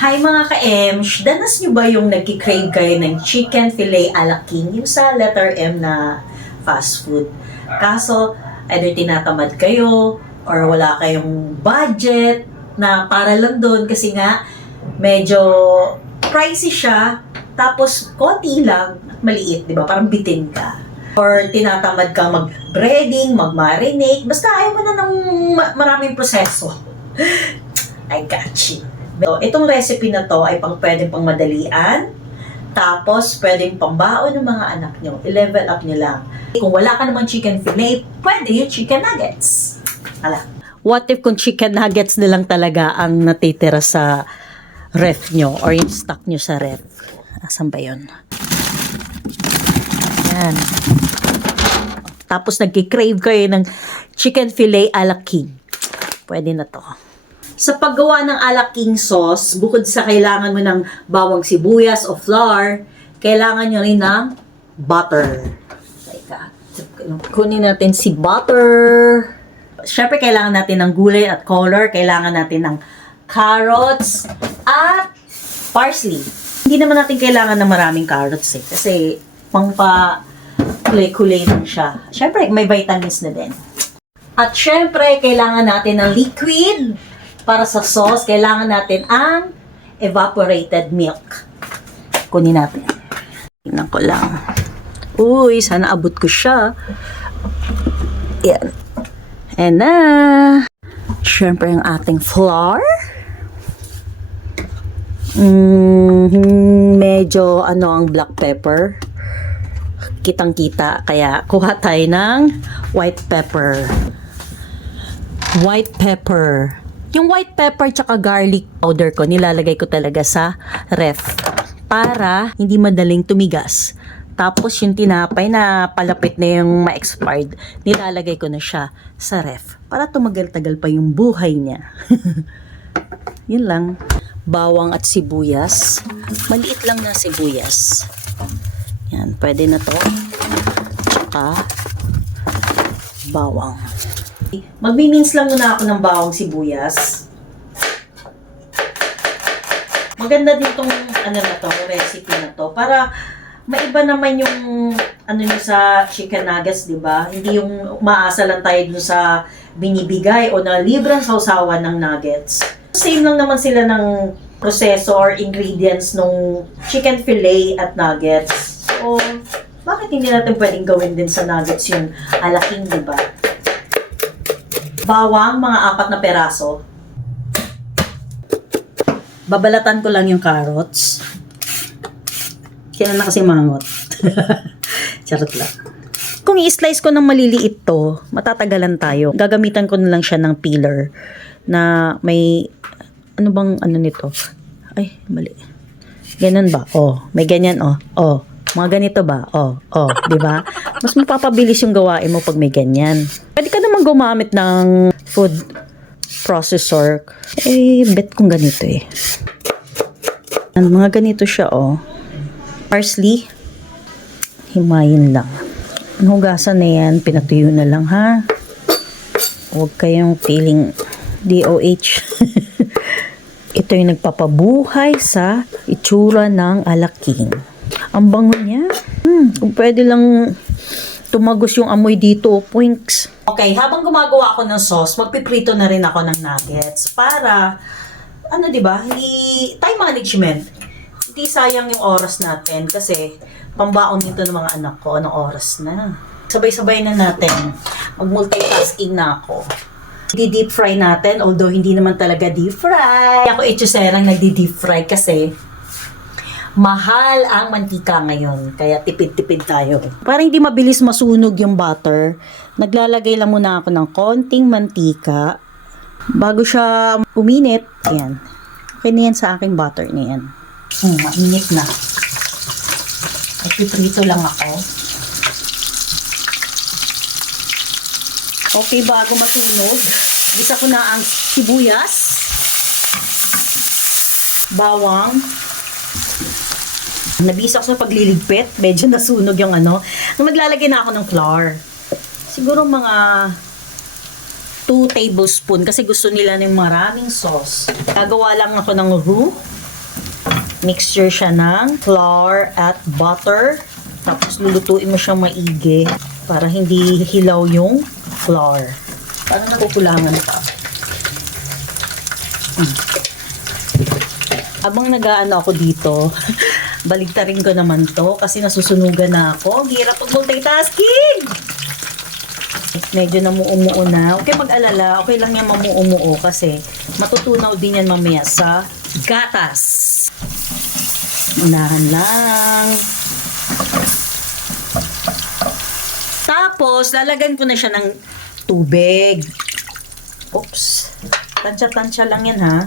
Hi mga ka-Emsh! Danas nyo ba yung nagkikrave kayo ng chicken filet a la king, yung sa letter M na fast food? Kaso, either tinatamad kayo or wala kayong budget na para lang doon kasi nga medyo pricey siya tapos konti lang at maliit, di ba? Parang bitin ka. Or tinatamad kang mag-breading, mag-marinate, basta ayaw mo na ng maraming proseso. I got you. So, itong recipe na to ay pwedeng pang madalian, tapos pwedeng pambaon ng mga anak nyo. I-level up nyo lang. Kung wala ka namang chicken fillet, pwede yung chicken nuggets. Hala. What if kung chicken nuggets na lang talaga ang natitira sa ref nyo or yung stock nyo sa ref? Asan ba yun? Ayan. Tapos nagkikrave kayo ng chicken fillet a la king. Pwede na to. Sa paggawa ng a la king sauce, bukod sa kailangan mo ng bawang sibuyas o flour, kailangan nyo rin ng butter. Teka, kunin natin si butter. Siyempre, kailangan natin ng gulay at color. Kailangan natin ng carrots at parsley. Hindi naman natin kailangan ng maraming carrots kasi pangpa kulay-kulay lang siya. Siyempre, may vitamins na din. At siyempre, kailangan natin ng liquid. Para sa sauce, kailangan natin ang evaporated milk. Kunin natin. Tingnan ko lang. Uy, sana abot ko siya. Yan. And na. Siyempre ang ating flour. Medyo ang black pepper. Kitang-kita. Kaya kuha tayo ng white pepper. White pepper. Yung white pepper tsaka garlic powder ko, nilalagay ko talaga sa ref para hindi madaling tumigas. Tapos yung tinapay na palapit na yung ma-expired, nilalagay ko na siya sa ref para tumagal-tagal pa yung buhay niya. Yun lang. Bawang at sibuyas. Maliit lang na sibuyas. Yan, pwede na to. Tsaka bawang. Magmi-mince lang muna ako ng bawang sibuyas. Maganda din tong recipe na to para maiba naman yung nyo sa chicken nuggets, di ba? Hindi yung maasa lang tayo dun sa binibigay o na librang sausawan ng nuggets. Same lang naman sila ng proseso or ingredients nung chicken fillet at nuggets. So, bakit hindi natin pwedeng gawin din sa nuggets yung a la king, di ba? Bawang, mga 4 na peraso. Babalatan ko lang yung carrots. Kailan na kasi mangot. Charot lang. Kung i-slice ko ng maliliit to, matatagalan tayo. Gagamitan ko na lang siya ng peeler na may, nito? Ay, mali. Ganun ba? May ganyan, mga ganito ba? Di ba? Mas mapapabilis yung gawain mo pag may ganyan. Pwede ka naman gumamit ng food processor. Bet kong ganito Mga ganito siya, Parsley. Himayin lang. Hugasan na yan. Pinatuyo na lang, ha? Huwag kayong feeling DOH. Ito yung nagpapabuhay sa itsura ng a la king. Ang bango niya. Kung pwede lang tumagos yung amoy dito, poinks. Okay, habang gumagawa ako ng sauce, magpiprito na rin ako ng nuggets para, diba, hindi, time management. Hindi sayang yung oras natin kasi pambaon nito ng mga anak ko, anong oras na. Sabay-sabay na natin. Mag-multitasking na ako. Di-deep fry natin, although hindi naman talaga deep fry. Ako etchuserang nagdi-deep fry kasi mahal ang mantika ngayon, kaya tipid-tipid tayo. Para hindi mabilis masunog yung butter, naglalagay lang muna ako ng konting mantika bago siya uminit. Ayan. Okay na yan sa aking butter na yan. Mainit na. Nagpiprito lang ako. Okay, bago masunog, gisa ko na ang sibuyas, bawang. Nabisa ko sa pagliligpit. Medyo nasunog yung Maglalagay na ako ng flour. Siguro mga 2 tablespoon kasi gusto nila ng maraming sauce. Gagawa lang ako ng roux Mixture siya ng flour at butter. Tapos lulutuin mo siyang maigi para hindi hilaw yung flour. Parang nakukulangan pa. Habang nag-aano ako dito, baligtarin ko naman to kasi nasusunugan na ako. Hirap pag multitasking! Medyo namuumuo na. Okay mag-alala, okay lang yan mamuumuo kasi matutunaw din yan mamaya sa gatas. Unahan lang. Tapos, lalagyan ko na siya ng tubig. Oops. Tansya-tansya lang yan ha.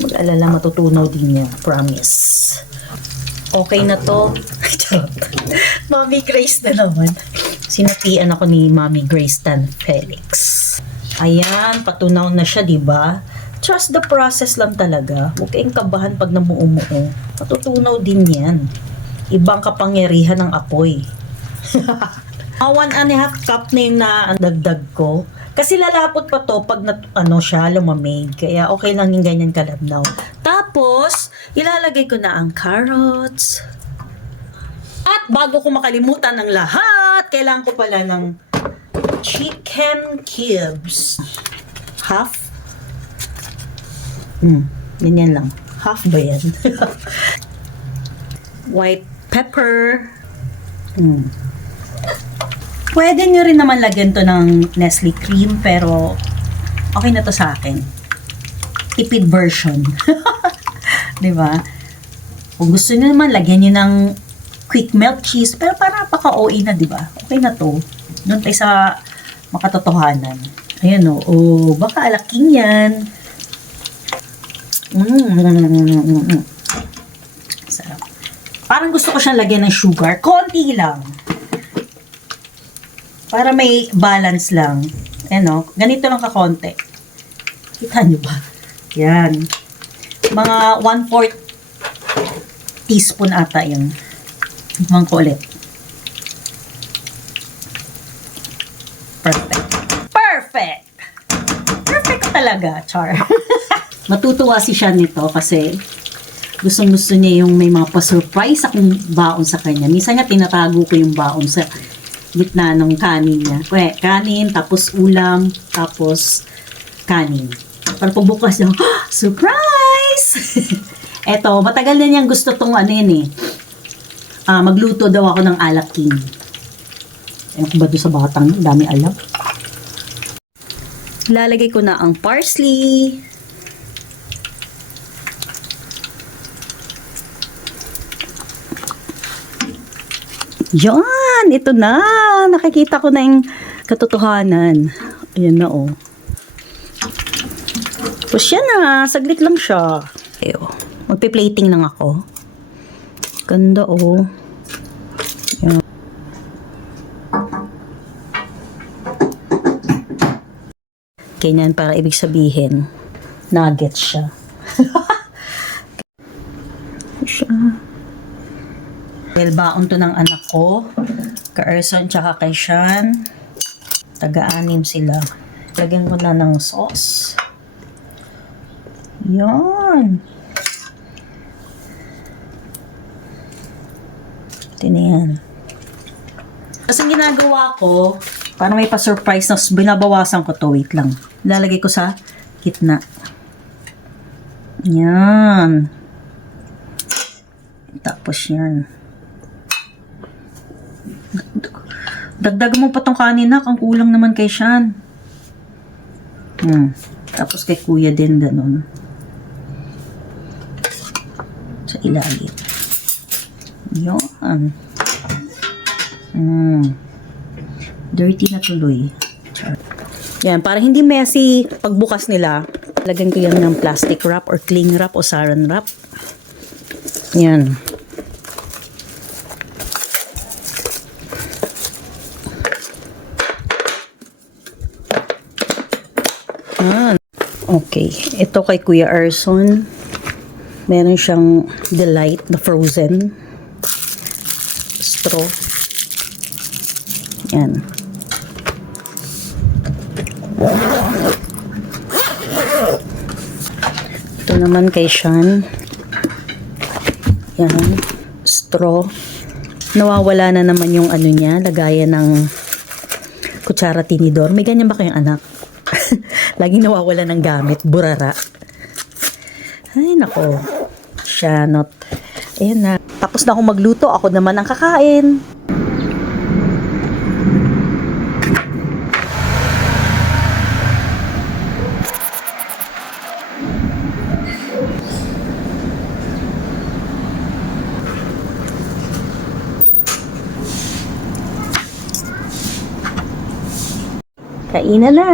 Mag-alala, matutunaw din yan. Promise. Okay na to. Mommy Grace na naman. Sinapian ako ni Mommy Grace Tan Felix. Ayan, patunaw na siya, di ba? Trust the process lang talaga. Huwag kayong kabahan pag namuumuo. Matutunaw din yan. Ibang kapangyarihan ng apoy. 1.5 cup na yung nadagdag ko. Kasi lalapot pa to pag siya lumamig. Kaya okay lang yung ganyan kalabnaw. Tapos, ilalagay ko na ang carrots. At bago ko makalimutan ng lahat, kailangan ko pala ng chicken cubes. Half. Ganyan lang. Half ba yan? White pepper. Pwede nyo rin naman lagyan to ng Nestle cream, pero okay na to sa akin. Tipid version. Diba? Kung gusto nyo naman, lagyan nyo ng quick melt cheese, pero parang napaka-OA na, diba? Okay na to. Doon tayo sa makatotohanan. Ayan o. Baka alaking yan. Sarap. Parang gusto ko siyang lagyan ng sugar. Konti lang. Para may balance lang. Ayan o. Ganito lang kakonti. Kita nyo ba? Yan. Mga 1/4 teaspoon ata yun. Tingnan ko ulit. Perfect. Perfect! Perfect talaga, Char. Matutuwa si Sean nito kasi gustong-gusto niya yung may mga pa-surprise akong baon sa kanya. Minsan nga tinatago ko yung baon sa gitna ng kanin niya. Kanin, tapos ulam, tapos kanin. Para pagbukas niya, surprise! Eto, matagal na niyang gusto tong magluto daw ako ng alaking. Ewan ko ba doon sa batang? Dami alam. Lalagay ko na ang parsley. Yan! Ito na! Nakikita ko na yung katotohanan. Ayan na oh. Tapos yan na. Saglit lang siya. Eyo. Magpe-plating lang ako. Ganda oh. Yan. Ganyan para ibig sabihin nuggets siya. Dahil baon to ng anak ko, ka-Erson tsaka kay Sean, taga-anim sila. Lagyan ko na ng sauce. Yan. Ito na yan. Kasi ginagawa ko, para may pa-surprise na binabawasan ko to. Wait lang. Lalagay ko sa gitna. Yan. Tapos yan. Dagdag mo pa tong kanina. Ang kulang naman kay Sean. Tapos kay kuya din ganun. Sa ilalim. Yan. Dirty na tuloy. Yan, para hindi messy pagbukas nila, lagyan ko yan ng plastic wrap or cling wrap o saran wrap. Yan. Okay. Ito kay Kuya Erson. Meron siyang Delight na frozen straw. Yan. Ito naman kay Sean. Yan. Straw. Nawawala na naman yung ano niya, lagayan ng kutsara tinidor. May ganyan ba kayong anak? Laging nawawala ng gamit, burara. Ay, nako. Shanot. Ayan na. Tapos na akong magluto. Ako naman ang kakain. Kainan na.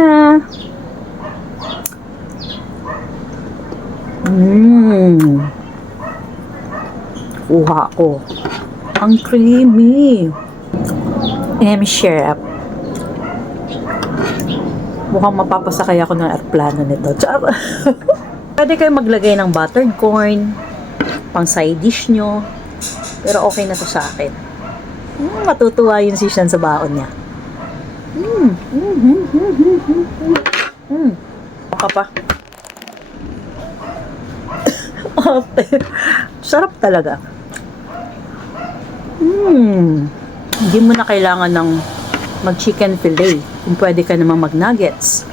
Kuha ko. Ang creamy. M-Chef. Mukhang mapapasakay ako ng aeroplano nito. Tsaka. Pwede kayo maglagay ng buttered corn, pang side dish nyo. Pero okay na to sa akin. Matutuwa yun si Shan sa baon niya. Baka pa. Sarap talaga. Hindi mo na kailangan ng mag-chicken fillet. Kung pwede ka naman mag-nuggets.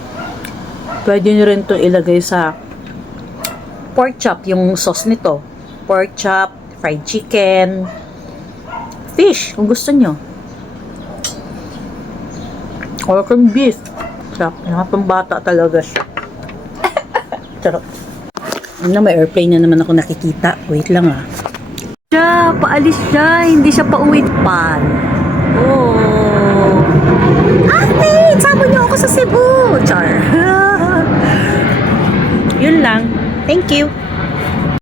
Pwede nyo rin ito ilagay sa pork chop, yung sauce nito. Pork chop, fried chicken, fish, kung gusto nyo. Or kung beef. Sarap. Nakapambata talaga siya. Sarap. Ano, may airplane na naman ako nakikita. Wait lang ah. Siya, paalis siya. Hindi siya pauwi pa. Oh. Ate, sama niyo ako sa Cebu. Char. Yun lang. Thank you.